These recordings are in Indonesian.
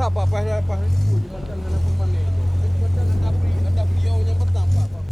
Pak, pas itu di macam mana pemanen itu. Macam ada beliau yang pertama, Pak.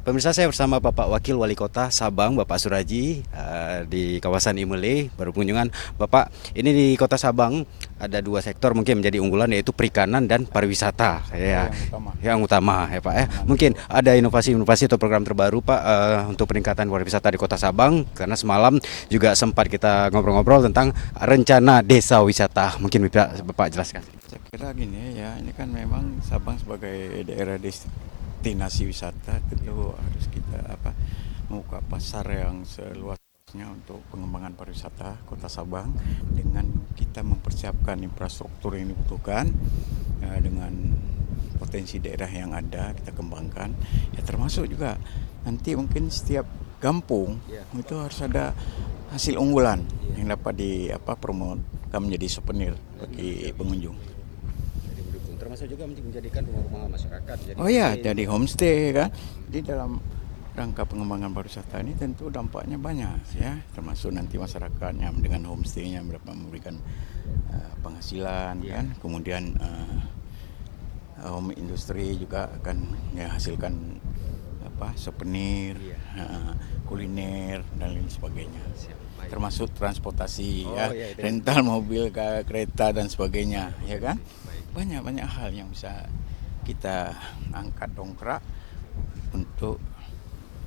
Pemirsa, saya bersama Bapak Wakil Wali Kota Sabang, Bapak Suraji, di kawasan Imele berkunjungan. Bapak, ini di Kota Sabang ada dua sektor mungkin menjadi unggulan, yaitu perikanan dan pariwisata. Ya, yang utama ya Pak. Mungkin ada inovasi-inovasi atau program terbaru Pak untuk peningkatan pariwisata di Kota Sabang, karena semalam juga sempat kita ngobrol-ngobrol tentang rencana desa wisata. Mungkin bisa Bapak jelaskan. Saya kira gini ya, ini kan memang Sabang sebagai daerah destinasi wisata tentu harus kita membuka pasar yang seluas-luasnya untuk pengembangan pariwisata Kota Sabang dengan kita mempersiapkan infrastruktur yang dibutuhkan dengan potensi daerah yang ada kita kembangkan ya, termasuk juga nanti mungkin setiap kampung itu harus ada hasil unggulan yang dapat promosikan menjadi souvenir bagi pengunjung. Termasuk juga menjadikan rumah-rumah masyarakat. Oh ya, jadi homestay kan. Di dalam rangka pengembangan pariwisata ini tentu dampaknya banyak ya, termasuk nanti masyarakatnya dengan homestay-nya memberikan penghasilan kan. Kemudian home industry juga akan hasilkan souvenir, kuliner dan lain sebagainya. Termasuk transportasi rental mobil, kereta dan sebagainya ya kan. Banyak hal yang bisa kita angkat dongkrak untuk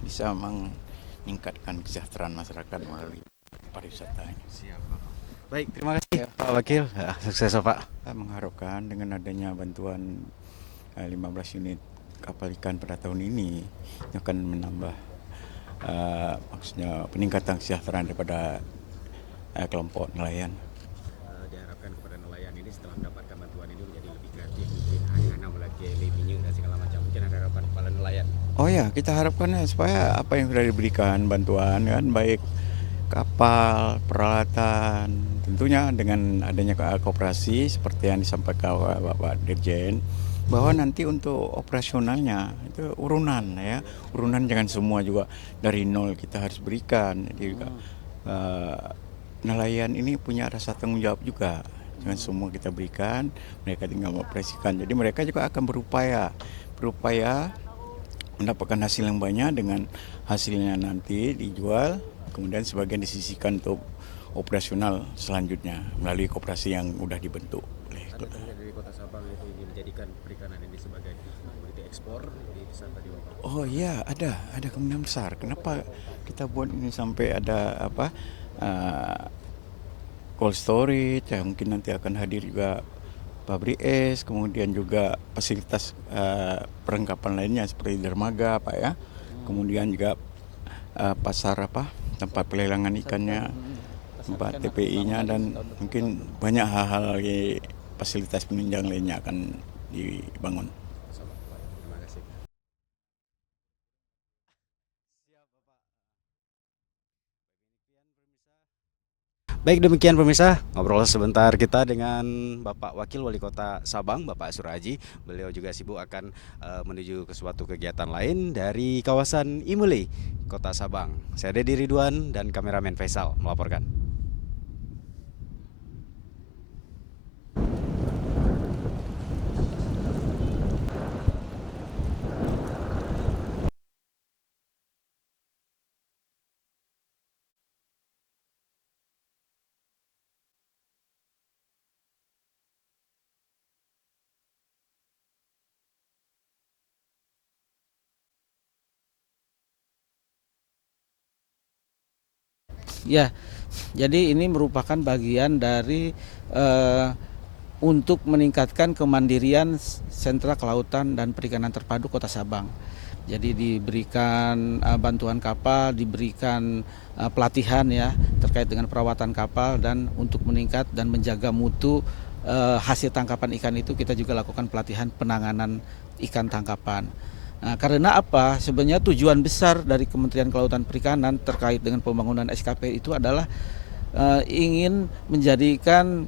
bisa meningkatkan kesejahteraan masyarakat melalui pariwisata ini. Baik, terima kasih Pak Wakil. Sukses Pak. Mengharapkan dengan adanya bantuan 15 unit kapal ikan pada tahun ini akan menambah maksudnya peningkatan kesejahteraan daripada kelompok nelayan. Diharapkan kepada nelayan ini setelah mendapatkan bantuan ini menjadi lebih kreatif, mungkin hanya lagi minyak dan segala macam. Mungkin ada harapan kepada nelayan. Oh ya, kita harapkan supaya apa yang sudah diberikan bantuan kan, baik kapal, peralatan, tentunya dengan adanya koperasi seperti yang disampaikan Bapak Dirjen, bahwa nanti untuk operasionalnya itu urunan ya, urunan jangan semua juga dari nol kita harus berikan. Jadi juga nelayan ini punya rasa tanggung jawab juga, jangan semua kita berikan, mereka tinggal mengoperasikan. Jadi mereka juga akan berupaya mendapatkan hasil yang banyak, dengan hasilnya nanti dijual, kemudian sebagian disisihkan untuk operasional selanjutnya melalui koperasi yang sudah dibentuk. Dari Kota Sabang itu ingin menjadikan perikanan ini sebagai komoditi ekspor di tadi Bapak. Oh iya, ada kemungkinan besar. Kenapa kita buat ini sampai ada cold storage, ya mungkin nanti akan hadir juga pabrik es, kemudian juga fasilitas perlengkapan lainnya seperti dermaga Pak ya. Kemudian juga pasar tempat pelelangan ikannya, tempat TPI-nya, dan mungkin banyak hal-hal lagi fasilitas penunjang lainnya akan dibangun. Terima kasih. Baik, demikian pemirsa ngobrol sebentar kita dengan Bapak Wakil Wali Kota Sabang, Bapak Suraji. Beliau juga sibuk akan menuju ke suatu kegiatan lain dari kawasan Imule, Kota Sabang. Saya Dedi Ridwan dan kameramen Faisal melaporkan. Ya, jadi ini merupakan bagian dari eh, untuk meningkatkan kemandirian sentra kelautan dan perikanan terpadu Kota Sabang. Jadi diberikan bantuan kapal, diberikan pelatihan ya terkait dengan perawatan kapal, dan untuk meningkat dan menjaga mutu hasil tangkapan ikan itu kita juga lakukan pelatihan penanganan ikan tangkapan. Nah, karena apa? Sebenarnya tujuan besar dari Kementerian Kelautan Perikanan terkait dengan pembangunan SKP itu adalah ingin menjadikan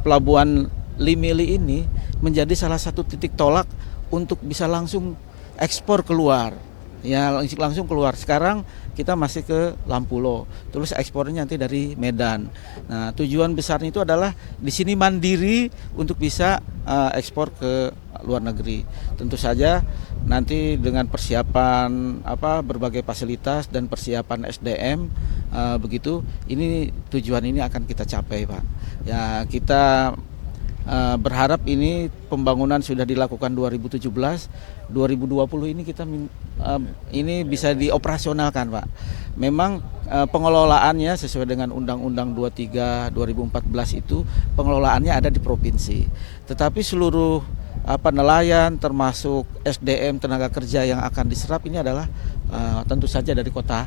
pelabuhan Limili ini menjadi salah satu titik tolak untuk bisa langsung ekspor keluar. Ya, langsung keluar. Sekarang kita masih ke Lampulo, terus ekspornya nanti dari Medan. Nah, tujuan besarnya itu adalah di sini mandiri untuk bisa ekspor ke luar negeri. Tentu saja nanti dengan persiapan berbagai fasilitas dan persiapan SDM begitu, ini tujuan ini akan kita capai, Pak. Ya, kita berharap ini pembangunan sudah dilakukan 2017, 2020 ini kita ini bisa dioperasionalkan, Pak. Memang pengelolaannya sesuai dengan Undang-Undang 23 2014 itu pengelolaannya ada di provinsi. Tetapi seluruh nelayan termasuk SDM tenaga kerja yang akan diserap ini adalah tentu saja dari kota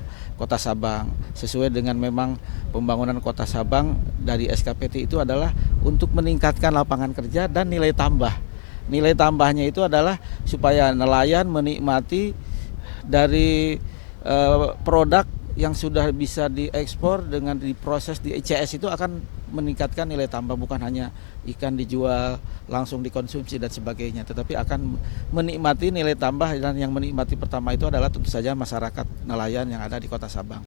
Sabang. Sesuai dengan memang pembangunan Kota Sabang dari SKPT itu adalah untuk meningkatkan lapangan kerja dan nilai tambah. Nilai tambahnya itu adalah supaya nelayan menikmati dari produk yang sudah bisa diekspor dengan diproses di ICS itu akan meningkatkan nilai tambah, bukan hanya ikan dijual langsung dikonsumsi dan sebagainya, tetapi akan menikmati nilai tambah, dan yang menikmati pertama itu adalah tentu saja masyarakat nelayan yang ada di Kota Sabang.